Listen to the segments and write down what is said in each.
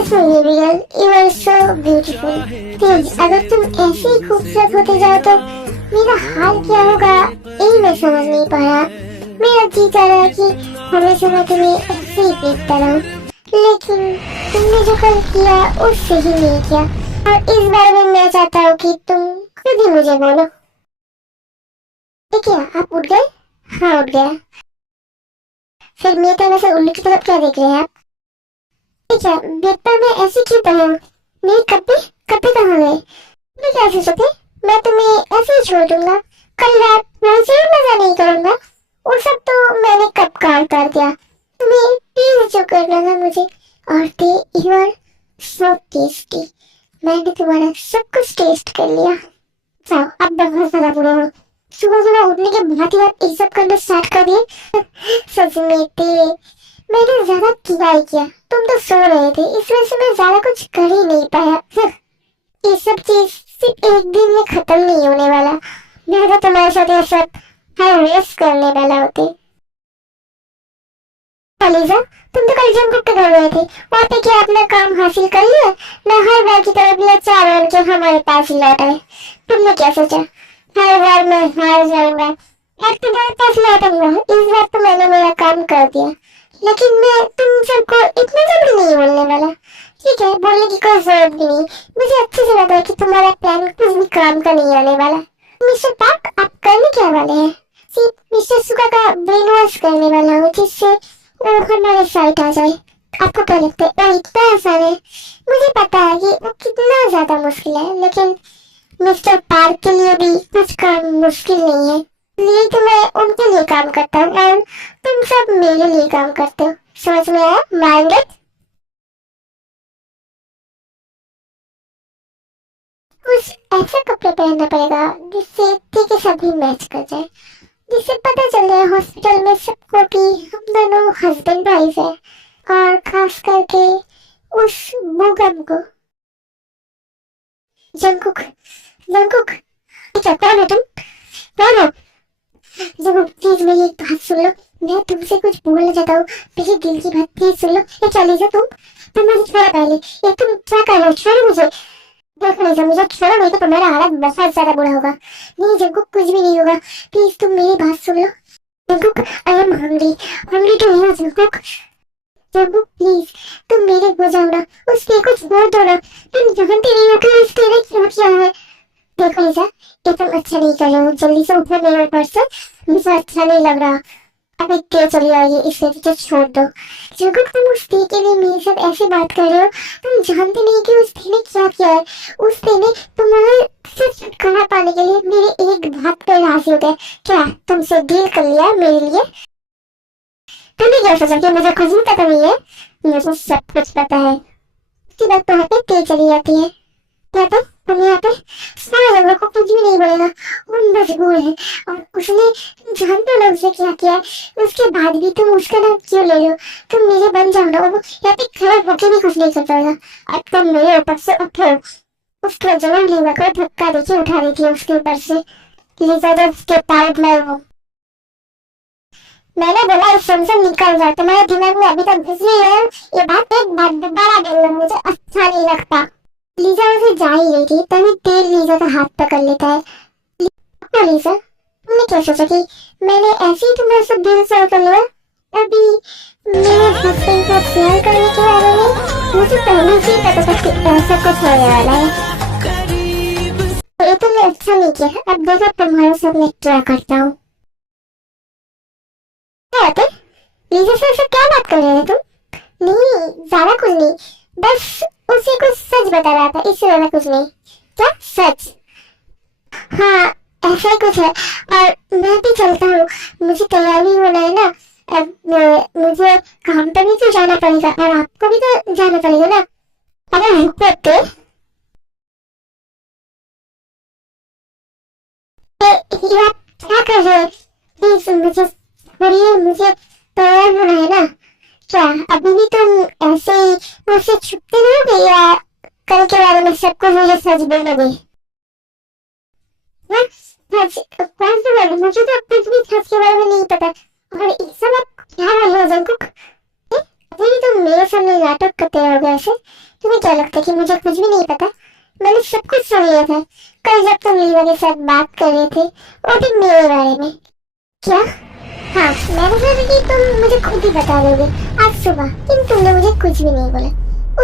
सच में baby girl, you are so beautiful. Please अगर तुम ऐसे ही खूबसूरत होते जाओ तो मेरा हाल क्या होगा यही मैं समझ नहीं पा रहा। मेरा जी चाह रहा है कि हमेशा मैं तुम्हें ऐसे ही देखता रहूं, लेकिन तुमने जो कल किया उससे ही नहीं किया। और इस बार में मैं चाहता हूँ कि तुम खुद ही मुझे बोलो। क्या आप उठ गए? हाँ उठ गया। फिर मेरे तरह से उल्लू की तरफ क्या देख रहे हैं आप? क्या बेड पर मैं ऐसे क्यों पड़ा हूँ? मेरे कपड़े कपड़े कहाँ गए? मैं क्या सोच सकते, मैं तुम्हें ऐसे ही छोड़ दूंगा? कल रात मैं से मजा नहीं करूंगा? वो सब तो मैंने कब काम कर दिया। तुम्हें प्लीज जो करना था मुझे। और थे यू आर सो टेस्टी। मैंने तुम्हारा सब कुछ टेस्ट कर लिया। जाओ अब बहुत ज्यादा बुरा हो। सुबह सुबह उठने के बाद ही आप ये सब करना स्टार्ट कर दिए। सच में तेरे मैंने ज्यादा किया ही किया। तुम तो सो रहे थे, इस वजह से मैं ज्यादा कुछ कर ही नहीं पाया। ये सब चीज सिर्फ एक दिन में खत्म नहीं होने वाला। मैं तो तुम्हारे साथ ये सब हर रेस करने वाला होते। अलीजा, तुम तो कल जिम करके कर रहे थे, वहाँ पे क्या अपना काम हासिल कर लिया? मैं हर बार की तरह लाचार बन के हमारे पास ही लौट आए। तुमने क्या सोचा हर बार मैं हार जाऊंगा? अब तुम्हारे पास लौटूंगा। इस बार तो मैंने मेरा काम कर दिया, लेकिन मैं तुम सबको इतना जल्दी नहीं बोलने वाला। ठीक है, बोलने की कोई जरूरत भी नहीं। मुझे अच्छे से पता है कि तुम्हारा प्लान कुछ भी काम का नहीं आने वाला। मिस्टर पार्क, आप करने क्या वाले हैं? सिर्फ मिस्टर सुगा का ब्रेन वॉश करने वाला हूँ, जिससे वो हमारे साइड आ जाए। आपको क्या लगता है वो इतना आसान है? मुझे पता है कि वो कितना ज्यादा मुश्किल है, लेकिन मिस्टर पार्क के लिए भी कुछ काम मुश्किल नहीं है। इसलिए तो मैं उनके लिए काम करता हूँ और तुम सब मेरे लिए काम करते हो। समझ में आया? माइंडेड? कुछ ऐसा कपड़े पहनना पड़ेगा जिससे ठीक है सभी मैच कर जाए, जिससे पता चल जाए हॉस्पिटल में सबको कि हम दोनों हस्बैंड वाइफ है। और खास करके उस बोगम को। जंकुक, जंकुक, क्या कौन है तुम? कौन हो? जंकुक प्लीज मेरी एक बात सुन लो। मैं तुमसे कुछ बोलना चाहता हूँ, मेरे दिल की बात प्लीज सुन लो। ये चली जा तुम मुझे छोड़ो पहले। ये तुम क्या कर रहे हो? छोड़ो मुझे। देखो नहीं, मुझे छोड़ो नहीं तो तुम्हारा हालत बहुत ज्यादा बुरा होगा। नहीं जंकुक, कुछ भी नहीं होगा। प्लीज तुम मेरी बात सुन लो। Jungkook, I am hungry, hungry to you Jungkook. Jungkook please तुम मेरे हो जाओ ना, उसके कुछ बोल दो ना। तुम जानते नहीं हो कि उसने क्या किया है। देखो लिजा, ये तुम अच्छा नहीं कर रहे हो। जल्दी से उठो मेरे ऊपर से, मुझे अच्छा नहीं लग रहा। अब एक तेज चली आएगी, इसे तो छोड़ दो। जंकुक तुम उस दी के लिए मेरे साथ ऐसे बात कर रहे हो? तुम जानते नहीं कि उस दी ने क्या किया है। उस दी ने तुम्हारे से छुटकारा पाने के लिए मेरे एक बात पे राजी हो गए। क्या तुमसे डील कर लिया मेरे लिए? तुम्हें क्या सोचा कि मुझे कुछ भी पता नहीं है? मुझे सब कुछ पता है। उसके बाद तो पे तेज चली जाती है। क्या तो हम यहाँ पे सारे लोगों को कुछ भी नहीं बोलेगा। वो मजबूर है और उसने जानते हो ना उसने क्या किया है। उसके बाद भी तुम उसका नाम क्यों ले रहे हो? तुम मेरे बन जाओ ना, वो यहाँ पे खड़ा होके भी कुछ नहीं कर पाएगा। अब तुम मेरे ऊपर से उठो। उसका जन्म लीवा को धक्का देके उठा रही थी उसके ऊपर से। लिजा जब उसके पार्ट में हूँ। मैंने बोला इस रूम से निकल जाओ, तुम्हारे दिमाग में अभी तक घुस नहीं है ये बात। एक बात दोबारा बोलना मुझे अच्छा नहीं लगता। लीजा उसे जा ही रही थी तभी तेल लीजा का हाथ पकड़ लेता है। लीजा, तुमने क्या सोचा कि मैंने ऐसे ही तुम्हारे साथ दिल शेयर कर लिया? अभी मेरे हस्बैंड को शेयर करने के बारे में मुझे पहले से ही पता था कि ऐसा कुछ होने वाला है। ये तुमने अच्छा नहीं किया। अब देखो तुम्हारे साथ मैं क्या करता हूँ। क्या बात है? लीजा से क्या बात कर रहे थे तुम? नहीं ज्यादा कुछ नहीं, बस उसे कुछ सच बता रहा था, इससे ज्यादा कुछ नहीं। क्या सच? हाँ ऐसा ही कुछ है। और मैं भी चलता हूँ, मुझे तैयार भी होना है ना। अब मुझे काम पर भी तो जाना पड़ेगा और आपको भी तो जाना पड़ेगा ना। अरे रुको तो, ये आप क्या कर रहे हैं? प्लीज मुझे छोड़िए, मुझे तैयार होना है ना। क्या अभी भी तुम ऐसे ही मुझसे छुपते रहोगे या कल के बारे में सब कुछ मुझे सच बोलोगे? हाँ, सच कौन सा बारे? मुझे तो कुछ भी सच के बारे में नहीं पता। और इस सब आप क्या बोल रहे हो जंकुक? अभी तुम मेरे सामने नाटक करते रहोगे ऐसे? तुम्हें क्या लगता है कि मुझे कुछ भी नहीं पता? मैंने सब कुछ सुन लिया था कल जब तुम लीला के साथ बात कर रहे थे, वो भी मेरे बारे में। क्या? हाँ, मैंने सोचा कि तुम मुझे खुद ही बता दोगे आज सुबह, लेकिन तुमने मुझे कुछ भी नहीं बोला।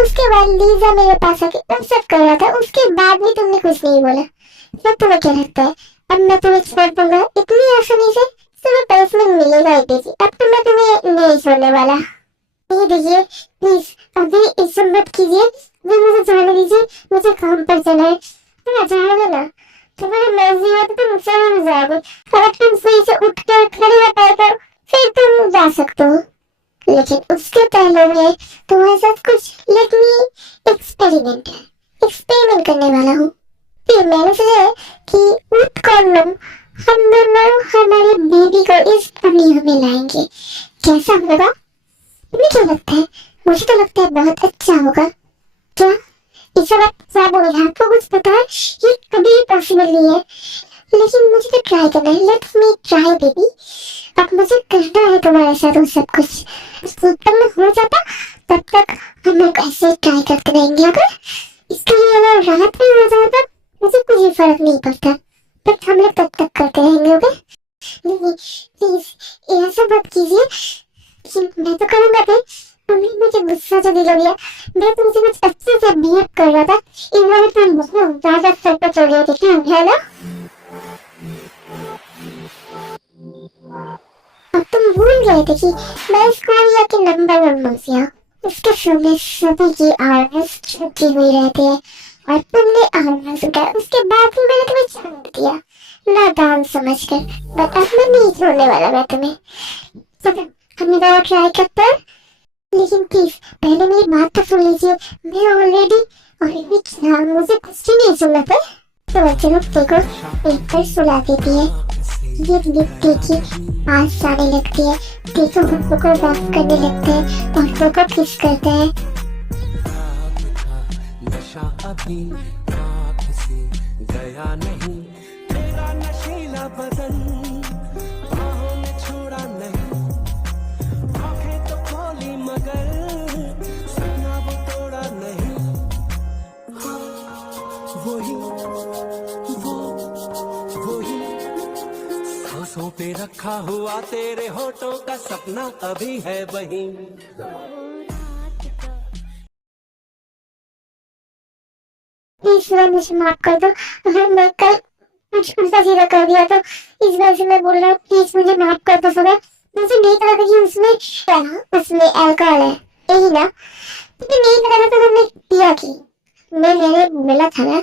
उसके बाद लीजा मेरे पास आके सब कर रहा था, उसके बाद भी तुमने कुछ नहीं बोला। तो तुम्हें क्या लगता है अब मैं तुम्हें छोड़ दूंगा इतनी आसानी से? तुम्हें पनिशमेंट मिलेगा ही बेटी, अब तो मैं तुम्हें नहीं छोड़ने वाला। नहीं देखिए, प्लीज अभी इस सब मत कीजिए, भी मुझे जाने दीजिए, मुझे काम पर जाना है। जाओगे ना, तुम्हारी मर्जी हो तो तुम चले जाओगे, अगर तुम सही से उठ कर खड़े हो पाए तो फिर तुम जा सकते हो, लेकिन उसके पहले मैं तुम्हारे साथ कुछ एक्सपेरिमेंट करने वाला हूँ। फिर मैंने सोचा कि उठ कॉन्डोम हम दोनों हमारे बेबी को इस दुनिया में लाएंगे। कैसा होगा? तुम्हें क्या लगता है? मुझे तो लगता है बहुत अच्छा होगा। क्या इस सब आप क्या बोल रहे हैं? आपको कुछ पता है? ये कभी पॉसिबल नहीं है, लेकिन मुझे तो ट्राई करना है। Let's me try baby. अब मुझे करना है तुम्हारे साथ वो सब कुछ। तब तक हो जाता तब तक हम लोग ऐसे ट्राई करते रहेंगे। अगर इसके लिए अगर रात में हो जाता मुझे कुछ भी फर्क नहीं पड़ता, बट हम लोग तब तक करते रहेंगे। ओके नहीं प्लीज ऐसा मत कीजिए, लेकिन मैं तो करूंगा। मम्मी मुझे गुस्सा जो दिला दिया, मैं तुमसे कुछ अच्छे से बिहेव कर रहा था, इस बार तुम बहुत ज्यादा सर पे चढ़ गए थे, क्यों है ना? अब तुम भूल गए थे कि मैं स्कूल जाके नंबर 1 मौसिया, उसके समय सभी की आवाज छुपी हुई रहती है और तुमने आवाज उठाया, उसके बाद भी मैंने तुम्हें छोड़ दिया नादान समझकर। बट अब मैं नहीं छोड़ने वाला मैं तुम्हें। चलो हम दोबारा ट्राई करते हैं, लेकिन प्लीज पहले मेरी बात तो सुन लीजिए। मैं ऑलरेडी मुझे कुछ भी नहीं सुना था। तो चलो देखो, एक पर सुला देती है, ये देखिए पास आने लगती है, देखो होठों को रफ करने लगते हैं, होठों को किस करते हैं। नशा अभी आँख से गया नहीं, तेरा नशीला बदन बाहों में छोड़ा नहीं, आँखें तो खोली मगर सपना वो तोड़ा नहीं। वही सांसों पे रखा हुआ तेरे होठों का सपना अभी है वही। प्लीज मुझे माफ कर दो, अगर मैं कल कुछ उल्टा सीधा कर दिया तो इस वजह से मैं बोल रहा हूँ, प्लीज मुझे माफ कर दो। सुना, मुझे नहीं पता था कि उसमें अल्कोहल है, यही ना? मुझे नहीं पता था तो तुमने किया कि मैंने बोला था ना,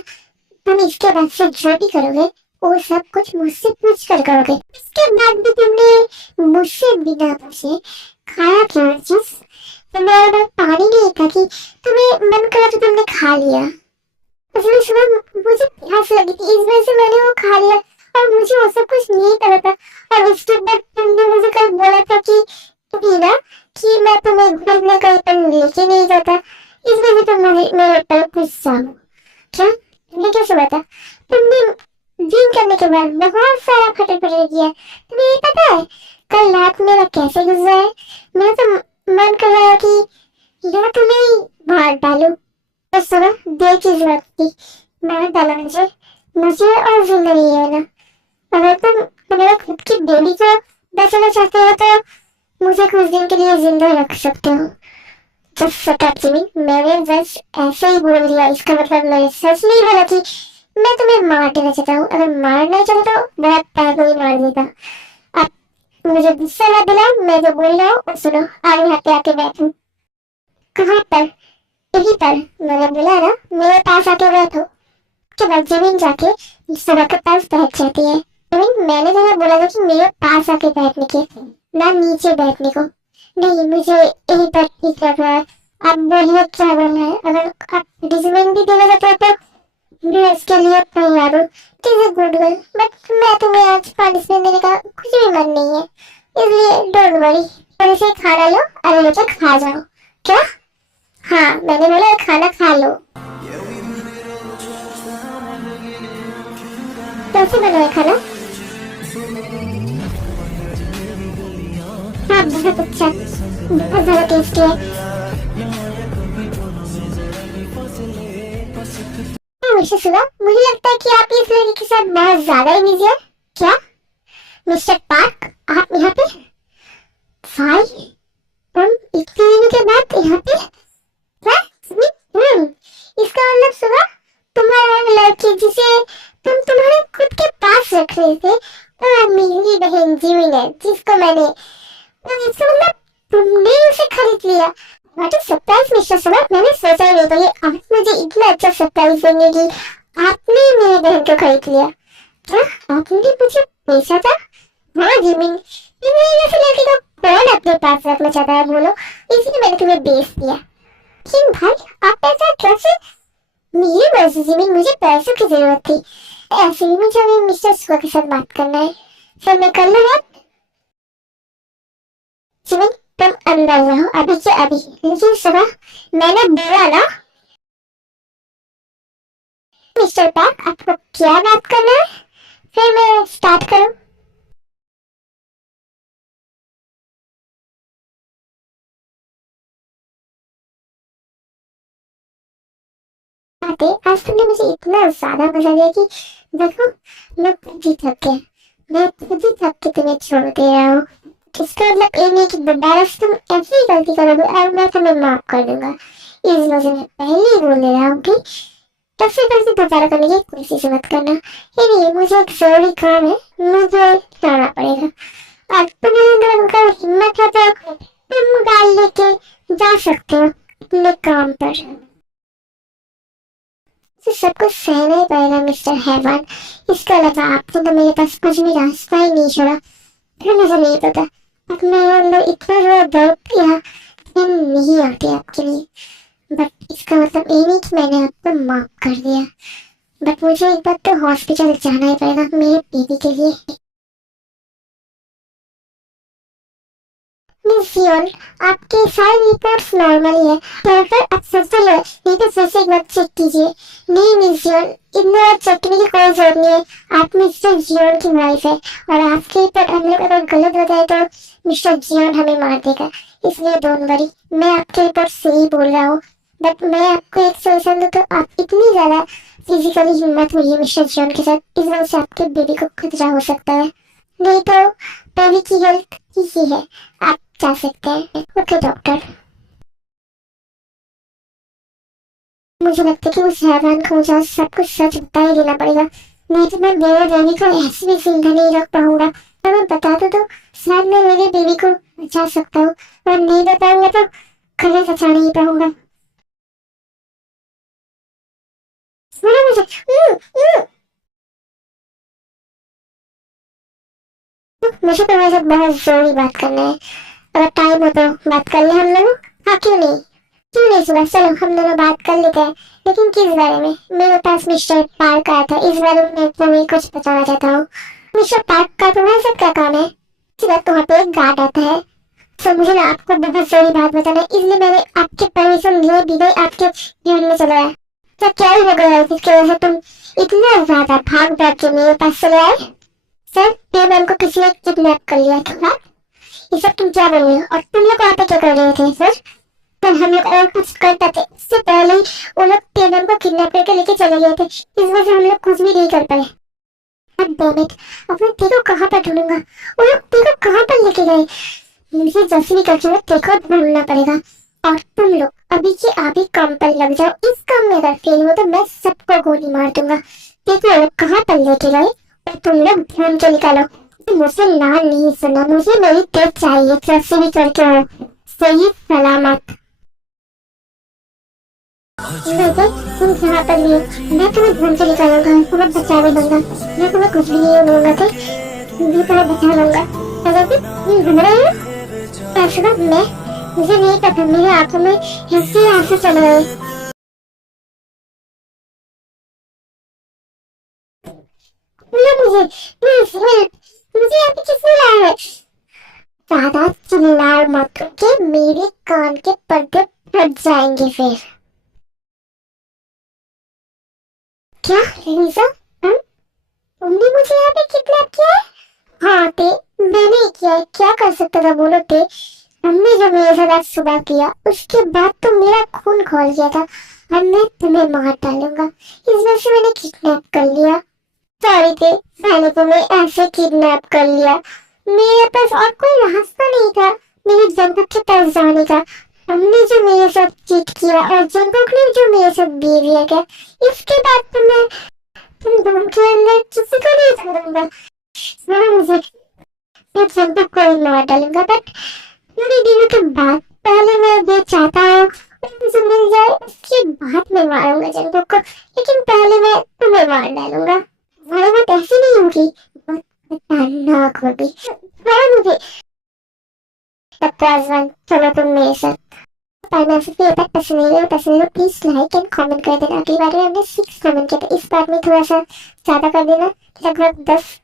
तुम इसके बाद से जो भी करोगे वो सब कुछ मुझसे पूछ कर करोगे। इसके बाद भी तुमने मुझसे बिना पूछे खाया क्यों चीज? तुम्हें पानी नहीं था कि तुम्हें मन करा तो तुमने खा लिया? उसमें सुबह मुझे प्यास लगी थी, इस वजह से मैंने वो खा लिया और मुझे वो सब कुछ नहीं पता था। और उसके बाद तुमने मुझे कल बोला था कि ना कि मैं तुम्हें घूमने कहीं पर लेके नहीं जाता, इस वजह से तुम मेरे ऊपर गुस्सा हो। क्या तुमने क्या सुना था? तुमने ड्रिंक करने के बाद बहुत सारा खटर पटर किया। तुम्हें ये पता है कल रात मेरा कैसे गुजरा है? मेरा तो मन कर रहा है कि या तुम्हें मार डालूं। तो सुनो, देर की जरूरत थी, मार डाला मुझे और जिंदा नहीं रहना। अगर तुम मेरा खुद की बेबी को बचाना चाहते हो तो मुझे कुछ दिन के लिए जिंदा रख सकते हो। जस्ट शट अप जिमी, मैंने जस्ट ऐसे ही बोल दिया, इसका मतलब मैंने सच नहीं बोला कि मैं तुम्हें मार देना चाहता हूँ। अगर मारना चाहता तो मैं पैर को ही मार देता। अब मुझे गुस्सा ना दिलाओ, मैं जो बोल रहा हूँ सुनो, आगे यहाँ पे आके बैठो। कहाँ पर? यहीं पर, मैंने बोला ना मेरे पास आके बैठो। के बाद जमीन जाके सड़क के पास बैठ जाती है। जमीन, मैंने तुम्हें बोला था कि मेरे पास आके बैठने के, ना नीचे बैठने को। नहीं, मुझे यहीं पर ठीक लग रहा है। आप बोलिए क्या बोलना है? अगर आप डिसीजन भी देना चाहते हो तो मैं इसके लिए तैयार हूँ। गुड गर्ल, बट मैं तुम्हें आज पनिशमेंट देने का कुछ भी मन नहीं है, इसलिए डोंट वरी। थोड़े से खाना लो और लेकर खा जाओ। क्या? हाँ, मैंने बोला खाना खा लो। कैसे बना है खाना? हाँ बहुत अच्छा, बहुत ज्यादा टेस्टी है। मिस्टर सुगा, मुझे लगता है कि आप इस लड़की के साथ बहुत ज्यादा ही बिजी है। क्या मिस्टर पार्क, आप यहाँ पे? भाई तुम इतने दिनों के बाद यहाँ पे? क्या? इसका मतलब सुगा, तुम्हारा लड़की जिसे तुम तुम्हारे खुद के पास रख रहे थे, मेरी बहन जीविन है, जिसको मैंने, इसका मतलब तुमने उसे खरीद लिया। व्हाट अ सरप्राइज मिस्टर सुगा, मैंने सोचा ही नहीं था कि आप मुझे इतना अच्छा सरप्राइज देंगे कि आपने मेरी बहन को खरीद लिया। क्या आपने मुझे बेचा था? हाँ जीविन, जैसे लड़की को कौन अपने पास रखना चाहता है बोलो, इसलिए मैंने तुम्हें बेच दिया। लेकिन भाई आप ऐसा कैसे? मेरी मर्जी जीविन, मुझे पैसों की जरूरत थी। ऐसे भी मुझे अभी मिस्टर सुगा के साथ बात करना है। फिर मैं कर लूँ बात? जीविन तुम अंदर रहो अभी के अभी। लेकिन सुगा, मैंने बोला ना। मिस्टर पार्क, आपको क्या बात करना है? फिर मैं स्टार्ट करूँ? आते आज तुमने मुझे इतना ज्यादा मजा दिया कि देखो, मैं खुद ही थक गया। मैं खुद ही थक के तुम्हें छोड़ दे रहा हूँ। इसका मतलब ये नहीं कि दोबारा से तुम ऐसी ही गलती करोगे और मैं तुम्हें माफ कर दूंगा। इस वजह से मैं पहले ही बोल दे रहा हूँ कि तब से गलती दोबारा करने की कोशिश मत करना। ये नहीं, मुझे एक जरूरी काम है, मुझे जाना पड़ेगा। और तुम्हें अगर उनका हिम्मत है तो तुम गाल लेके जा सकते हो अपने काम पर। तो सब कुछ सहना ही पड़ेगा मिस्टर हैवान। इसके अलावा आपने तो मेरे पास कुछ भी रास्ता ही नहीं छोड़ा। फिर मुझे नहीं पता अब मैं अंदर इतना ज्यादा दर्द किया, मैं नहीं आती आपके लिए। बट इसका मतलब ये नहीं कि मैंने आपको माफ कर दिया। बट मुझे एक बार तो हॉस्पिटल जाना ही पड़ेगा मेरे बेबी के लिए। मिस जियोन, आपके सारे रिपोर्ट्स नॉर्मल ही है, तो फिर आप सच है, नहीं तो फिर से एक बार चेक कीजिए। नहीं मिस जियोन, इतना चेक करने की कोई जरूरत नहीं है। आप मिस्टर जियोन की वाइफ है और आपके रिपोर्ट हम लोग अगर गलत हो जाए तो मिस्टर जियोन हमें मार देगा। इसलिए डोंट वरी, मैं आपके रिपोर्ट सही बोल रहा हूँ। बट मैं आपको एक सजेशन दूं तो आप इतनी ज्यादा फिजिकली हिम्मत हुई है मिस्टर जियोन के साथ, इस वजह से आपके बेबी को खतरा हो सकता है। नहीं तो बेबी की हेल्थ ही है, आप जा सकते हैं। Okay doctor. मुझे लगता है कि उस हैवान को मुझे आज सब कुछ सच बता ही देना पड़ेगा, नहीं तो मैं मेरे बेबी को ऐसे भी जिंदा नहीं रख पाऊंगा। अगर मैं बता दूं तो शायद मैं मेरे बेबी को बचा सकता हूँ, और नहीं बताऊंगा तो खड़े बचा नहीं पाऊंगा। सुनो मुझे। मुझे तुम्हारे साथ बहुत जरूरी बात करना है। अगर टाइम हो तो बात कर ले हम लोग। हाँ क्यों नहीं, क्यों नहीं सुबह, चलो हम दोनों बात कर लेते हैं। लेकिन किस बारे में? मेरे पास मिस्टर पार्क आया था, इस बारे में तुम्हें कुछ बताना चाहता हूँ। मिस्टर पार्क का तुम्हारे साथ क्या काम है? सुबह तुम्हारे पे एक गार्ड आता है, तो मुझे ना आपको बहुत जरूरी बात बताना है, इसलिए मैंने आपके परमिशन लिए बिना आपके जीवन में चला आया। तो क्या ही हो गया है जिसकी वजह से तुम इतना ज्यादा भाग भाग के मेरे पास चले आए? सर, ये मैम को किसी ने किडनैप कर लिया था। ये सब तुम क्या बोल रहे हो? और तुम लोग वहाँ पे क्या कर रहे थे सर? पर हम लोग और कुछ करते थे, इससे पहले ही वो लोग टेनम को किडनैप करके लेके चले गए थे, इस वजह से हम लोग कुछ भी नहीं कर पाए। अब डैम इट, अब मैं तेरे को कहाँ पर ढूंढूंगा? वो लोग तेरे को कहाँ पर लेके गए? मुझे जैसे भी करके वो तेरे को ढूंढना पड़ेगा। और तुम लोग अभी के अभी काम पर लग जाओ। इस काम में अगर फेल हो तो मैं सबको गोली मार दूंगा। देखो वो लोग कहाँ पर लेके गए और तुम लोग ढूंढ के निकालो। मुझे नाम नहीं सुना, मुझे मेरी डेट चाहिए, जैसे भी करके हो, सही सलामत। देखो तुम जहाँ पर भी हो, मैं तुम्हें ढूंढ के निकालूंगा, तुम्हें बचा भी लूंगा। मैं तुम्हें कुछ भी नहीं दूंगा थे, मैं तुम्हें बचा लूंगा। अगर भी तुम घूम रहे हो ऐसे ना, मैं, मुझे नहीं पता, मेरे आंखों में ऐसे आंसू चल रहे हैं। मुझे प्लीज हेल्प, मुझे यहाँ पे किसने लाया है? ज्यादा चिल्लाओ मत, ओके? मेरे कान के पर्दे फट जाएंगे फिर। क्या लिसा, हम, तुमने मुझे यहाँ पे किडनैप किया है? हाँ ते, मैंने ही किया है, क्या कर सकता था बोलो ते? हमने जो मेरे साथ आज सुबह किया उसके बाद तो मेरा खून खौल गया था और मैं तुम्हें मार डालूंगा। इस वजह से मैंने किडनैप कर लिया। सॉरी थे, मैंने तुम्हें ऐसे किडनैप कर लिया। मेरे पास और कोई रास्ता नहीं था मेरे जंगल के पास जाने का। तुमने जो मेरे साथ चीट किया और जंगल ने जो मेरे साथ बिहेवियर किया, इसके बाद तो मैं तुम दोनों के अंदर किसी को नहीं छोड़ूंगा। मुझे मैं जंगल को ही मार डालूंगा, बट थोड़ी दिनों के बाद पहले मैं ये चाहता हूँ मुझे मिल जाए, उसके बाद मैं मारूंगा जंगल को, लेकिन पहले मैं तुम्हें मार डालूंगा। तुम्हारी बात ऐसी नहीं होगी, बहुत खतरनाक होगी। मारो मुझे। तब तो आजमान चलो तुम मेरे साथ। पर मैं सिर्फ ये तक पसंद है प्लीज लाइक एंड कमेंट कर देना। अगली बार में हमने 6 कमेंट किया था, इस बार में थोड़ा सा ज्यादा कर देना, लगभग 10